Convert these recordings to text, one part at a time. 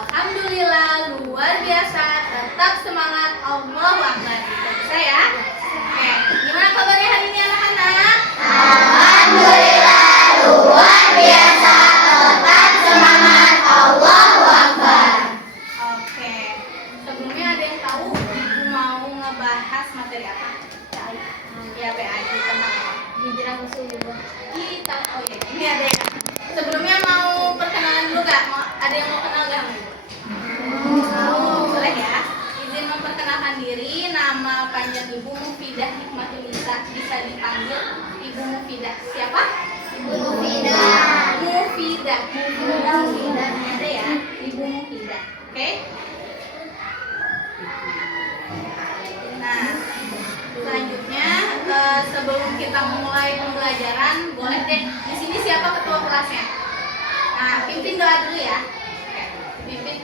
Alhamdulillah, luar biasa. Tetap semangat. Allahu Akbar. Bisa ya? Oke. Gimana kabarnya hari ini anak-anak? Alhamdulillah, luar biasa. Tetap semangat. Allahu Akbar. Oke. Sebelumnya ada yang tahu Ibu mau ngebahas materi apa? Ya, PAI tentang apa? Hijrah musuh juga. Kita, oh iya, ini ada ya. Sebelumnya mau perkenalan dulu gak? Ada yang mau kenal gak? Boleh ya. Izin memperkenalkan diri, nama panjang Ibu Mufidah Hikmatulisa, bisa dipanggil Ibu Mufidah. Siapa? Ibu Mufidah. Mufidah. Mufidah. Ada ya, Ibu Mufidah. Oke? Nah, selanjutnya sebelum kita mulai pembelajaran, boleh deh di sini siapa ketua kelasnya? Nah, pimpin doa dulu ya. Oke, pimpin.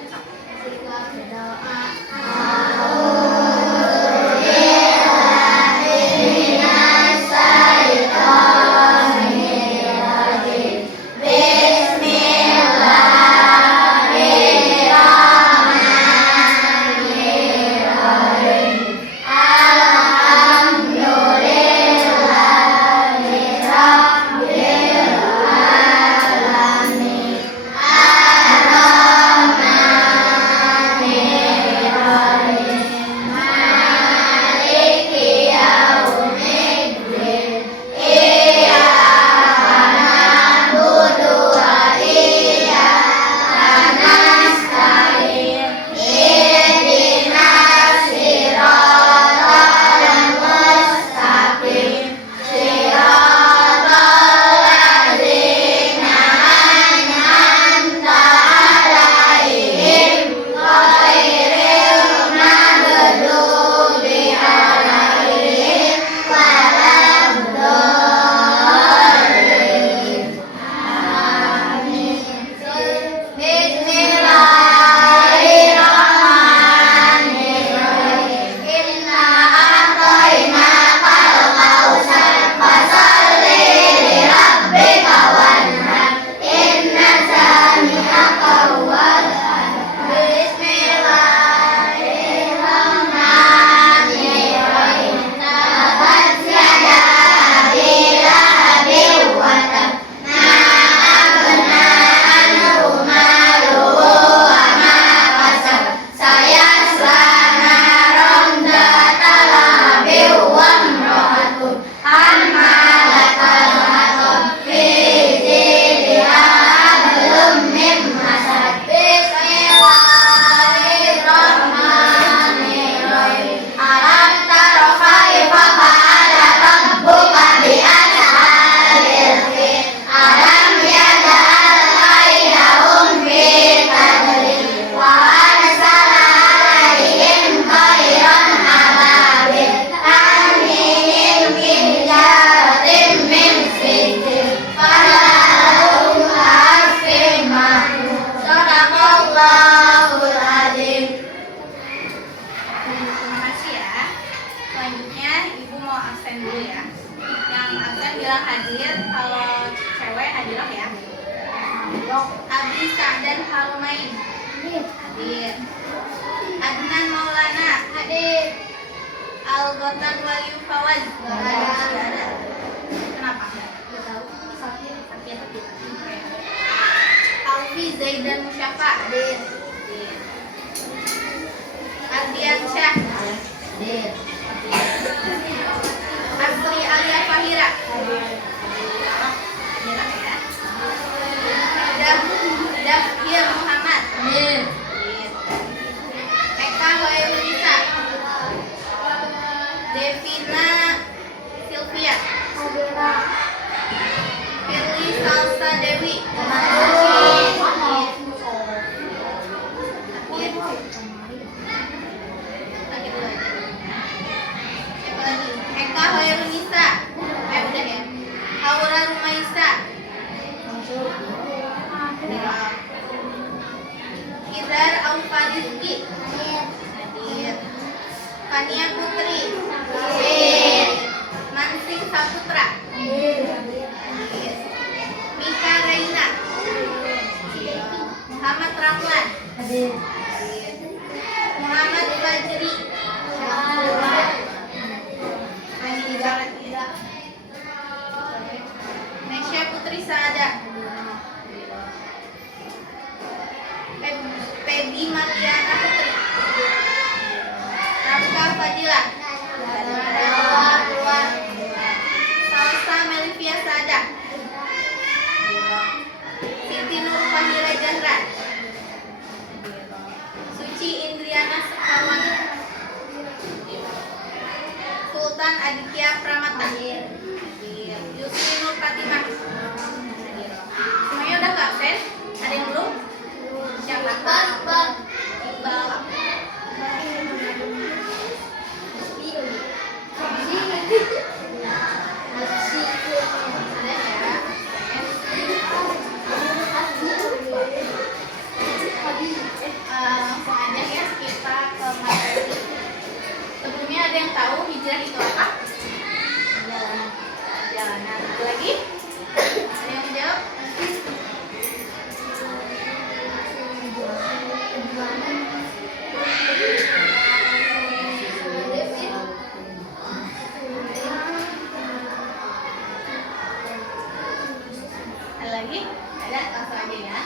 Hadir, kalau cewek hadiroh ya. Abi Sa'dan Harumain hadir. Adnan Maulana hadir. Al-Ghotan Waliyu Fawaz ada. Kenapa? Gak tahu. Sakit. Alfi Zaidan Musyafa hadir. Ardian Syah hadir. Asri Alia Fahira Dafir Muhammad Eka Hoirunisa Devina Sylvia Firly Salsa Dewi Eka Hoirunisa udah ya. Aura Rumaisa Idar Aufarizki hadir. Kania Putri hadir. Mansik Saputra hadir. Mika Raina Muhammad Ramlan Muhammad Fajri. Nesya Putri Saada. Pedi Mariana Putri. Rafka Fadila. Salsa Melivia Saada. Siti Nur Fahira Jahra. Suci Indriana Sekarwani. Sultan Aditya Pramata. Yusri Nur Fatimah. Semuanya udah nggak absen? Ada yang belum? Siapa? Iqbal. Langsung aja ya kita ke materi. Sebelumnya ada yang tahu hijrah itu apa? Perjalanan. Ada lagi? Ada yang menjawab? Ada lagi? Ada? Langsung aja ya.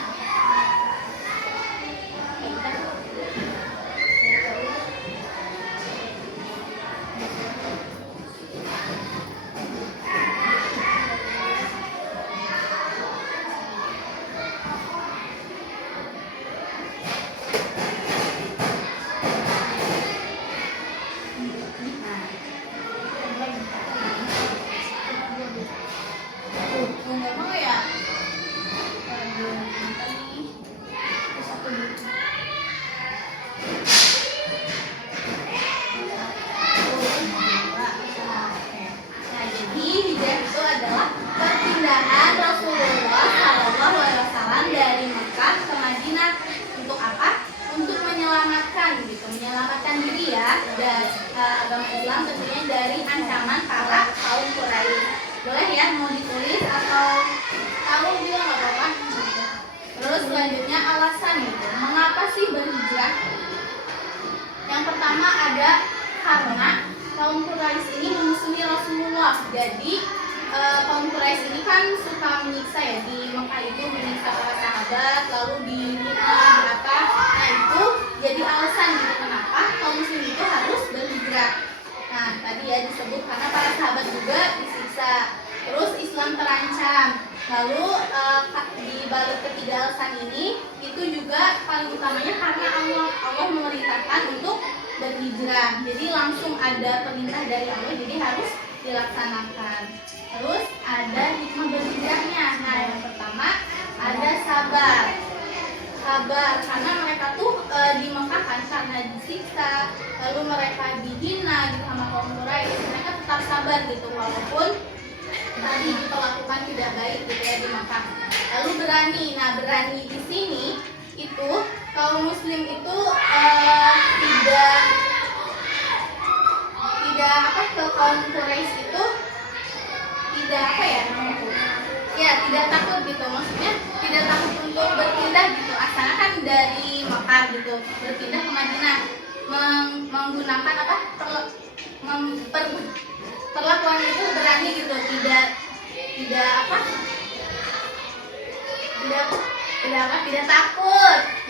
Ngomong ya. Nah, jadi hijrah itu adalah perpindahan Rasulullah SAW dari Mekah ke Madinah. Untuk apa? Untuk menyelamatkan gitu, menyelamatkan diri ya dari agama Islam tentunya dari ancaman para kaum Quraisy. Boleh ya mau ditulis atau tahu juga nggak apa-apa. Terus selanjutnya alasan gitu, mengapa sih berhijrah? Yang pertama ada karena kaum Quraisy ini memusuhi Rasulullah. Jadi kaum Quraisy ini kan suka menyiksa ya, di Mekah itu menyiksa para sahabat, lalu difitnah apa. Nah itu jadi alasan gitu kenapa kaum muslim itu harus berhijrah. Nah tadi ya disebut karena para sahabat juga disiksa, terus Islam terancam. Lalu di balik ketiga alasan ini itu juga paling utamanya karena Allah memerintahkan untuk berhijrah. Jadi langsung ada perintah dari Allah, jadi harus dilaksanakan. Terus ada hikmah berhijrahnya. Nah yang pertama ada sabar. Sabar karena mereka tuh di Mekah kan karena disiksa, lalu mereka dihina gitu sama kaum Quraisy. Mereka tetap sabar gitu walaupun tadi diperlakukan tidak baik gitu ya di Mekah. Lalu berani. Nah berani di sini itu kaum muslim itu tidak apa ke kaum Quraisy itu tidak apa ya namanya, ya tidak takut gitu, maksudnya tidak takut untuk berpindah gitu asalkan dari Mekah gitu berpindah ke Madinah, menggunakan apa perlakuan itu berani gitu, tidak takut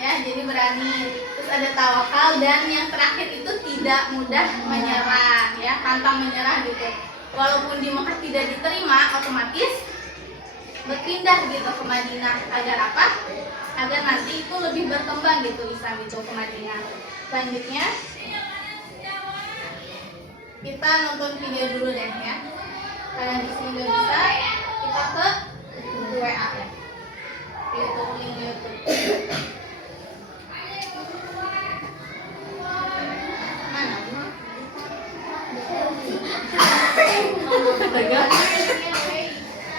ya, jadi berani. Terus ada tawakal, dan yang terakhir itu tidak mudah menyerah ya, pantang menyerah gitu. Walaupun di Mekah tidak diterima, otomatis berpindah gitu ke Madinah agar apa? Agar nanti itu lebih berkembang gitu Islam itu ke Madinah. Selanjutnya kita nonton video dulu deh ya. Kalian di sini nggak bisa, kita ke WA ya. YouTube, link YouTube. Mana? Ada gak?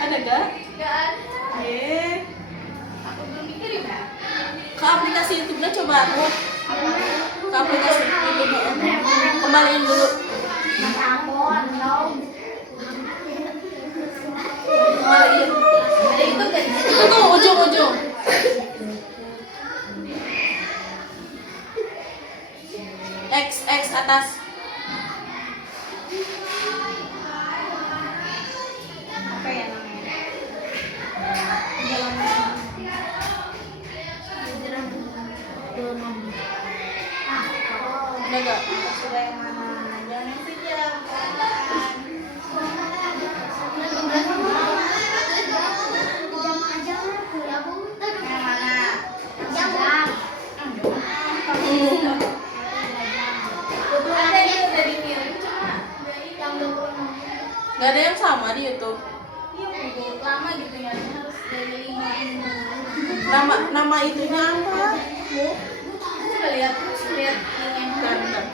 Ada gak? Nggak ada. Aku belum dikirim ya. Ke aplikasi YouTube-nya coba aku. Ke aplikasi YouTube-nya. Kembaliin dulu. Kembaliin. Ada itu gak? Itu tuh ujung-ujung. X atas. Apa ya namanya? Udah gak? Sudah yang mana? Jangan yang sejam. Yang mana? Ada yang udah dikirim cuma Gak ada yang sama di YouTube. iya Bu. Lama gitu ya, harus dari 5 Nama itunya apa? Bu? Coba lihat lihat yang Bentar, bentar.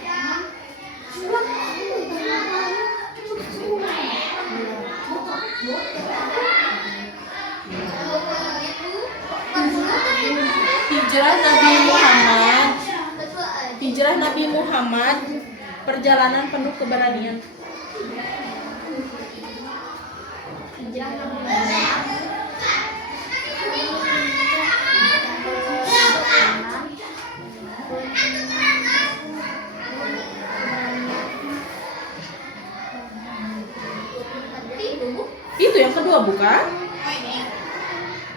Hijrah Nabi Muhammad. Hijrah Nabi Muhammad. Perjalanan penuh keberanian. Itu yang kedua bukan? Oh ini.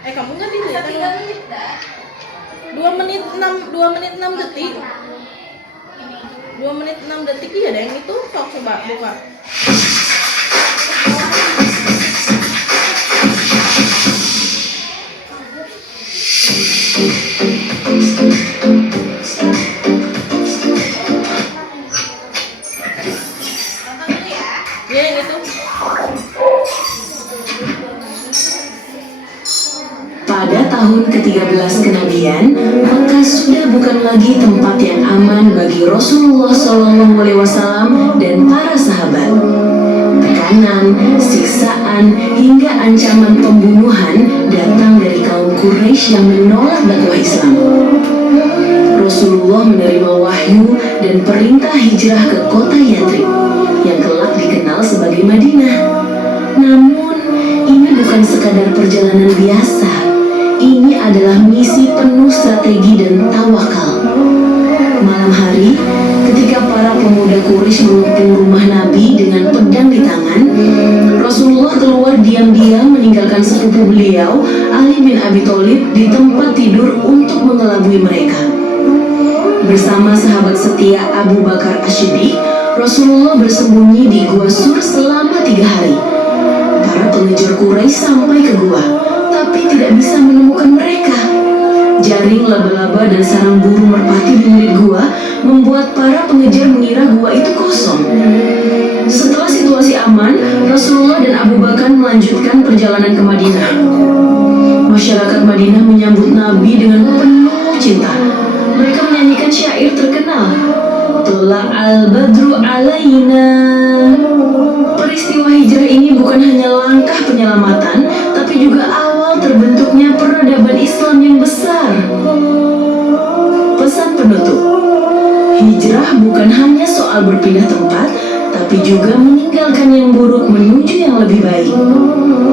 Kamu nggak itu ya? 3 menit dah. 2 menit 6 detik. 2 menit 6 detik iya ada yang itu. Coba buka. Nonton dulu ya. Ya yang itu. Pada tahun ke-13 kenabian, maka sudah bukan lagi tempat yang aman bagi Rasulullah SAW dan para sahabat. Tekanan, siksaan, hingga ancaman pembunuhan datang dari kaum Quraisy yang menolak dakwah Islam. Rasulullah menerima wahyu dan perintah hijrah ke kota Yathrib yang kelak dikenal sebagai Madinah. Namun, ini bukan sekadar perjalanan biasa. Ini adalah misi penuh strategi dan tawakal. Malam hari, ketika para pemuda Quraisy mengepung rumah Nabi dengan pedang di tangan, Rasulullah keluar diam-diam meninggalkan sepupu beliau, Ali bin Abi Thalib, di tempat tidur untuk mengelabui mereka. Bersama sahabat setia Abu Bakar As-Siddiq, Rasulullah bersembunyi di Gua Sur selama 3 hari. Para pengejar Quraisy sampai ke gua, tapi tidak bisa menemukan mereka. Jaring laba-laba dan sarang burung merpati di mulut gua membuat para pengejar mengira gua itu kosong. Setelah situasi aman, Rasulullah dan Abu Bakar melanjutkan perjalanan ke Madinah. Masyarakat Madinah menyambut Nabi dengan penuh cinta. Mereka menyanyikan syair terkenal, Tola'al badru alaina. Peristiwa hijrah ini bukan hanya langkah penyelamatan, tapi juga awal terbentuknya peradaban Islam yang besar. Pesan penutup, hijrah bukan hanya soal berpindah tempat, tapi juga meninggalkan yang buruk menuju yang lebih baik.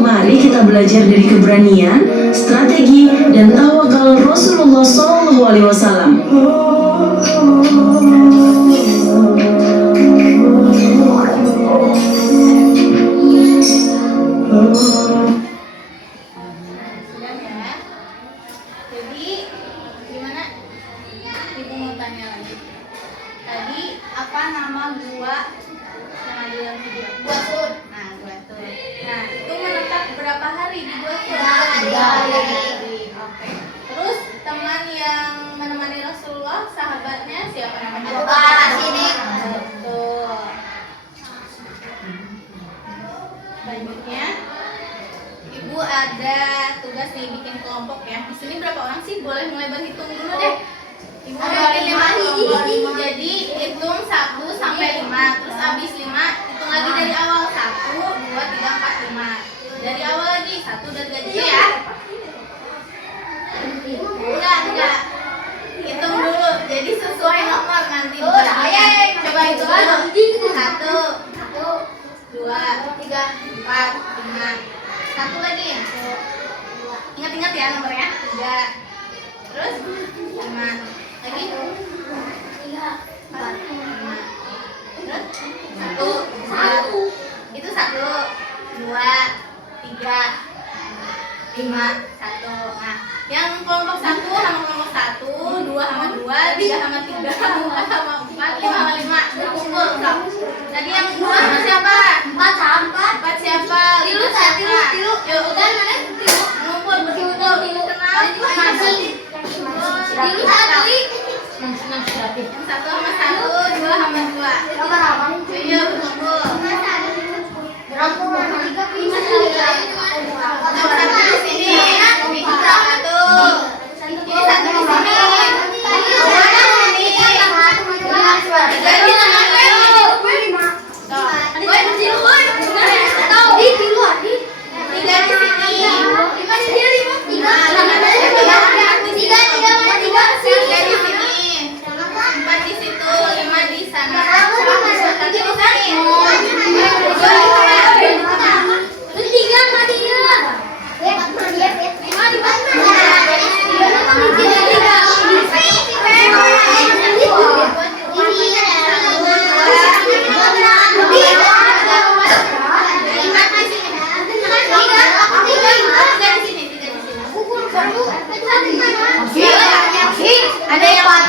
Mari kita belajar dari keberanian, strategi, dan tawakal Rasulullah SAW. Sudah ya. Jadi gimana? Ibu mau tanya lagi. Tadi apa nama gua yang ada dalam video? Gua Sur. Nah, Gua Sur. Nah, itu menetap berapa hari di Gua Sur? 3 hari. Oke. Terus teman yang menemani Rasulullah, sahabatnya siapa namanya? Abu Bakar As-Siddiq. Betul. Selanjutnya, Ibu ada tugas nih bikin kelompok ya. Di sini berapa orang sih? Boleh mulai berhitung dulu deh. Ibu Ada bikin 5 kelompok. nih. Jadi hitung 1 sampai 5. Terus habis 5 hitung lagi dari awal. 1, 2, 3, 4, 5. Dari awal lagi 1, 2, 3 gitu ya. Enggak. Hitung dulu. Jadi sesuai nomor nanti. Oh, saya. Coba hitung dulu. 1, 2, 3, 4, 5. 1 lagi. Ingat-ingat ya nomornya. 3. Terus 5. Lagi 3, 4, sama 3, 2 sama 4, 5 sama 5 berkumpul. Stop. Tadi yang 2 sama siapa? 4 sama 4 siapa? Tilu. Yuk, Bukan mana tilu? berkumpul. Kenal. Masih. Tilu satu. Yang 1 sama 1, 2 sama 2. Nomor apa? Ayo berkumpul. Berapa? 3, 5, 6. Nomor 1 di sini. Ini 1. Ini 1 di sini.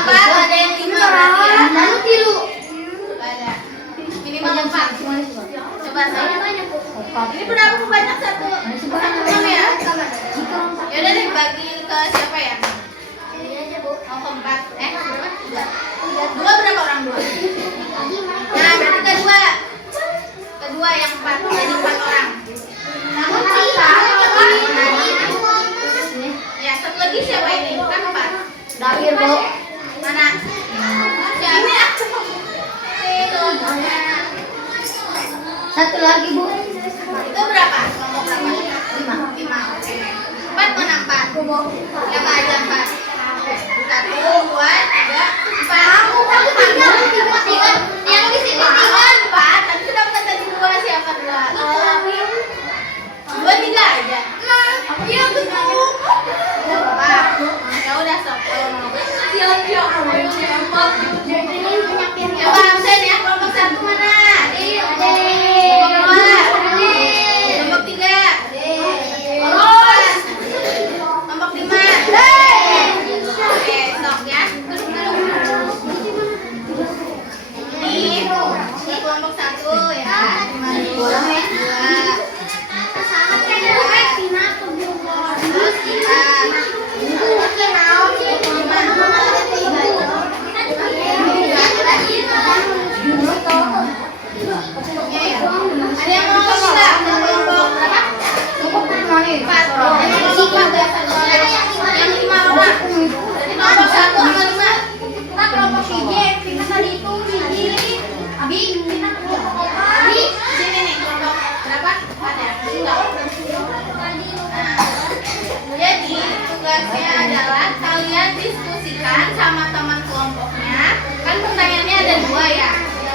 4, ada yang 5 berarti ya. Ada. Minimal 4. Coba saya. Ini berapa banyak satu? Satu ya? Ya udah deh bagi ke siapa ya? Oh, ke 4. Berapa? 2 berapa orang 2? Nah, berarti kedua. Kedua yang 4 jadi 4 orang. Ya, satu lagi siapa ini? Kan 4. Terakhir, Bu. Mana? Siapa ya? Itu. Satu lagi, Bu. Itu berapa? Kelompok berapa? 5. Oke. 4 mana 4? Siapa aja 4? 1, 2, 3, 4. Yang di sini 4. Tadi sudah tadi 2 siapa 2? 2, 3 aja. Iya tuh. Ya udah sok. Coba absen ya, kelompok 1 mana? Kelompok 3. Kelompok 5. Oke, sok ya. Ini kelompok 1 ya. 2. Terus kita ada yang mau ngomong nggak? Kelompok berapa? 4. Yang 5 orang. Jadi kelompok 1 sama 5. Kita kelompok kita tadi itu Abi, kita kelompok Abi. Sini nih kelompok berapa? 4 ya? Enggak. Nah, jadi tugasnya adalah kalian diskusikan sama teman kelompoknya. Kan pertanyaannya ada 2 ya.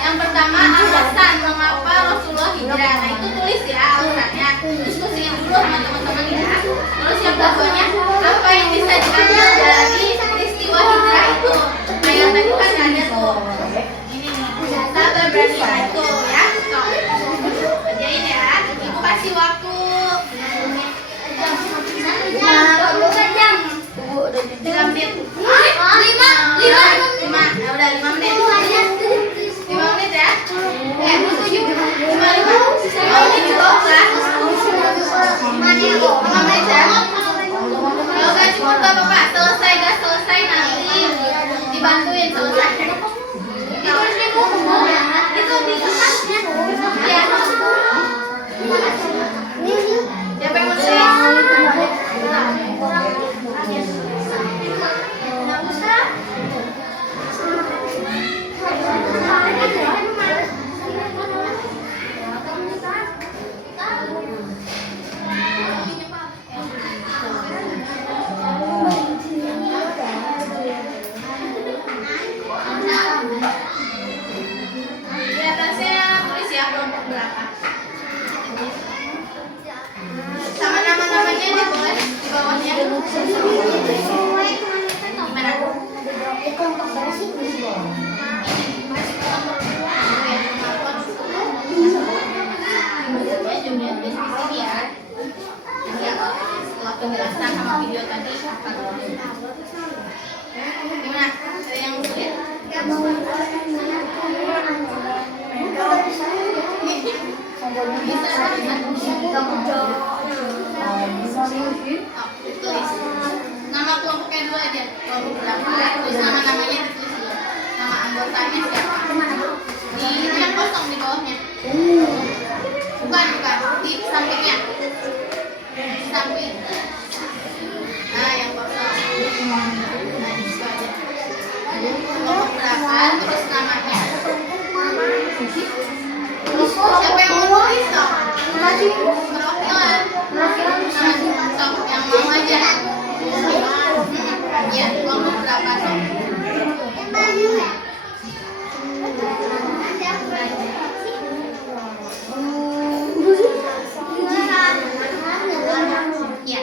Yang pertama alasan mengapa Rasulullah hijrah. Nah itu tulis ya alasannya. Diskusiin dulu sama teman-teman ya. Terus yang keduanya apa yang bisa diambil dari peristiwa hijrah itu. Nah yang tadi kan ada tuh. Ini nih. Sabar berani itu ya. Stop. Kerjain ya. Ibu kasih waktu. Nah, jam. 3 menit. 5. Ya udah 5 menit. 5 menit ya. 5 menit cukup lah. 5 menit ya. Kalau gak cukup gak apa-apa. Selesai gak selesai nanti dibantuin selesai. Itu di kertasnya. Ya. Siapa yang mau tulis? Di atasnya tulis ya kelompok berapa. Sama nama-namanya nih boleh di bawahnya. Gimana? Jumlahnya di sini ya. Setelah penjelasan sama video tadi. Gimana? Ada yang sulit? Tulis nama kelompoknya dulu aja, kelompok berapa, terus nama-namanya ditulis dulu, nama anggotanya siapa, di itu yang kosong di bawahnya, bukan di sampingnya, di samping, nah yang kosong, nah di situ aja, kelompok berapa, terus namanya, siapa yang mau tulis dong? Perwakilan, sok yang mau aja. Ya, kelompok berapa dong? Ya.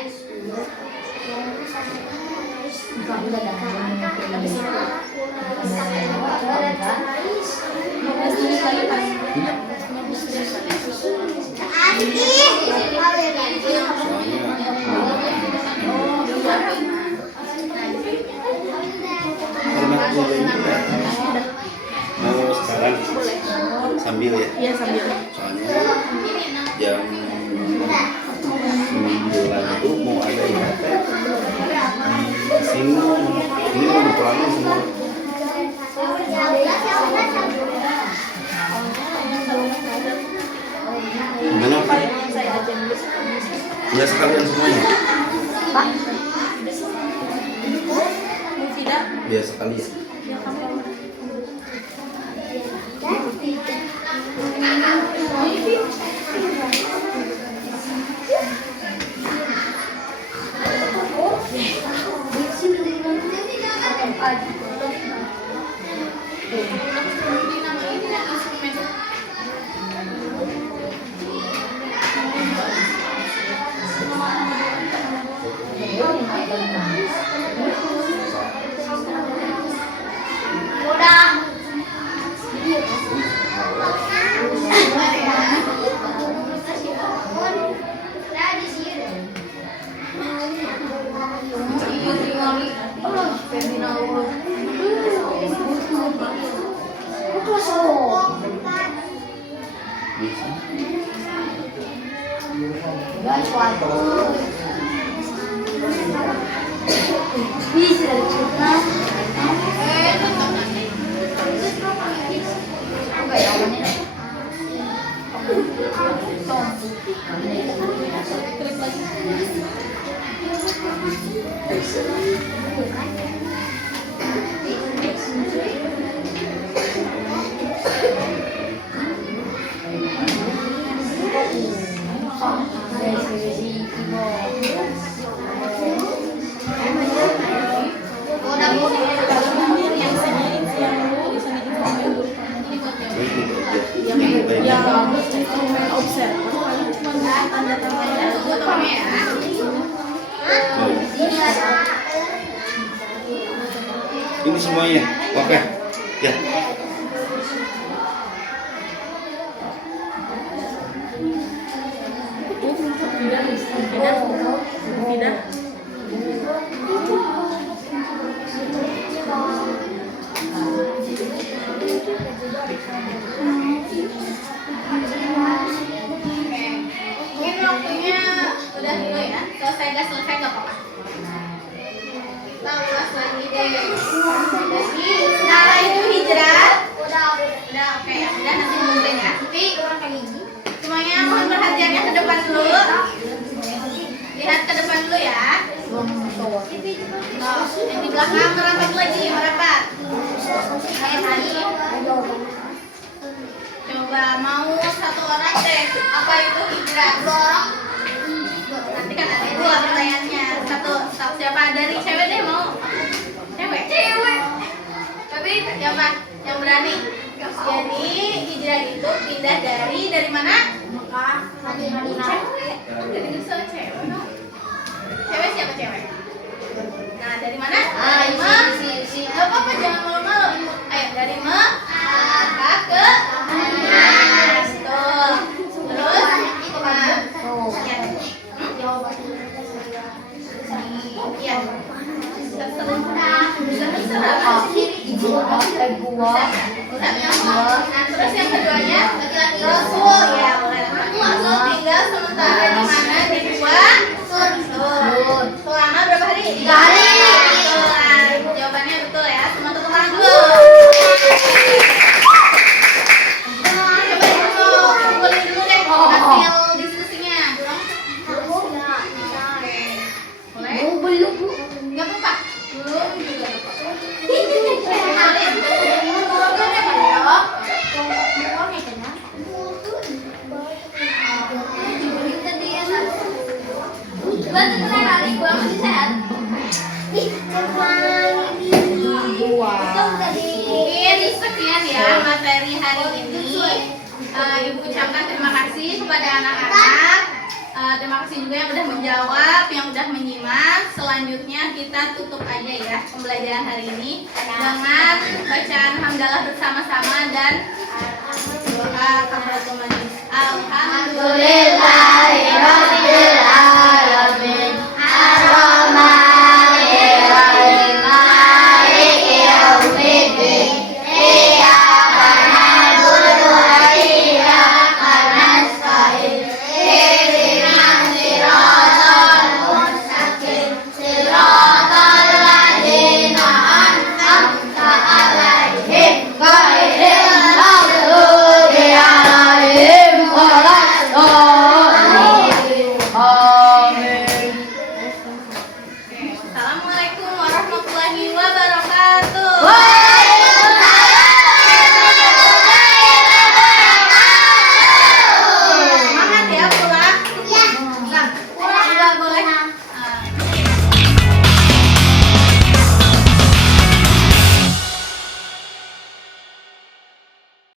Mau sekarang sambil ya? Iya sambil. Soalnya jam 9 itu mau ada yang di sini. Ini mau dipulangin semua. Gimana? Enggak sekalian semuanya? Tidak. Biar sekalian. Yang instrumen observer paling cuma tanda tangannya Ini semuanya. Oke. Ya. Tidak. Mungkin waktunya udah dulu ya. Selesai nggak apa-apa. Kita ulas lagi deh. Jadi Nara itu hijrah. Udah oke ya. Udah nanti ngumpulin ya. Tapi semuanya mohon perhatiannya ke depan dulu. Lihat ke depan dulu ya. Yang di belakang merapat lagi, merapat. Kayak tadi. Coba mau satu orang deh. Apa itu hijrah? Nanti kan ada dua pertanyaannya. Satu siapa dari cewek deh mau? Cewek. Tapi siapa yang berani? Jadi hijrah itu pindah dari mana? Mekah. Cewek. Jadi kesel cewek. Cewek siapa cewek? Nah dari mana? Dari Gak apa-apa jangan malu-malu. Ayo dari Mekah ke Madinah. Tuh. Terus ya. Terserah. Ustaz. Nah, terus yang keduanya Rasul ya boleh. Rasul tinggal sementara di mana di gua selama berapa hari? 3 hari. Betul. Jawabannya betul ya. Semua tepuk tangan dulu. Coba kumpulin dulu deh hasil diskusinya. Boleh? Belum. Nggak apa-apa. Belum juga apa-apa. Mungkin sekian ya materi hari ini. Ibu ucapkan terima kasih kepada anak-anak. Terima kasih juga yang udah menjawab, yang udah menyimak. Selanjutnya kita tutup aja ya pembelajaran hari ini dengan bacaan hamdalah bersama-sama dan doa kafaratul majlis. Alhamdulillahirabbil alamin. Ar-Rahmanir-Rahim. Maliki yaumiddin. Iyyaka na'budu wa iyyaka nasta'in. Ihdinas siratal mustaqim. Siratal ladzina an'amta 'alaihim ghairil maghdubi 'alaihim waladdallin. Amin.